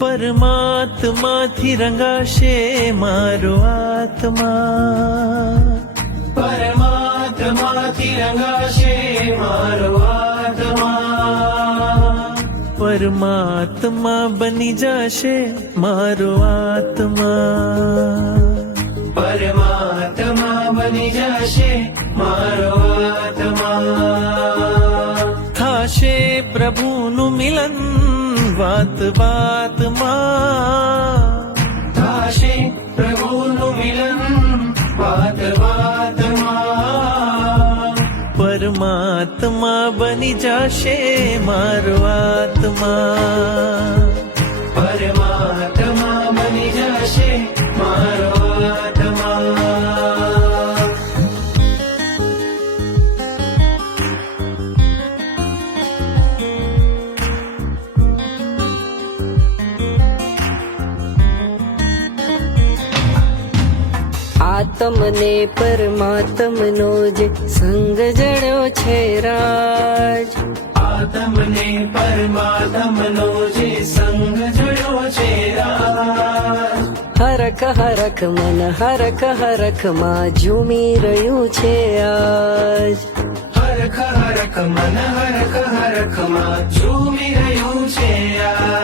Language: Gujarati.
પરમાત્માથી રંગાશે મારો આત્મા, પરમાત્માથી રંગાશે મારો આત્મા, પરમાત્મા બની જશે મારો આત્મા, પરમાત્મા બની જશે મારો આત્મા. થાશે પ્રભુનું મિલન વાત વાતમાં, થાશે પ્રભુનું મિલન વાત વાતમાં, પરમાત્મા બની જશે મારો આત્મા, પરમાત્મા બની જશે મારો આત્મા. આત્મને પરમાત્મનો જે સંગ જણ્યો છે રાજ, આત્મને પરમાત્મનો જે સંગ જડ્યો છે રાજ, હરખ હરખ મન હરખ હરખ માં ઝૂમી રહ્યું છે આજ, હરખ હરખ મન હરખ હરખ માં ઝૂમી રહ્યું છે આજ.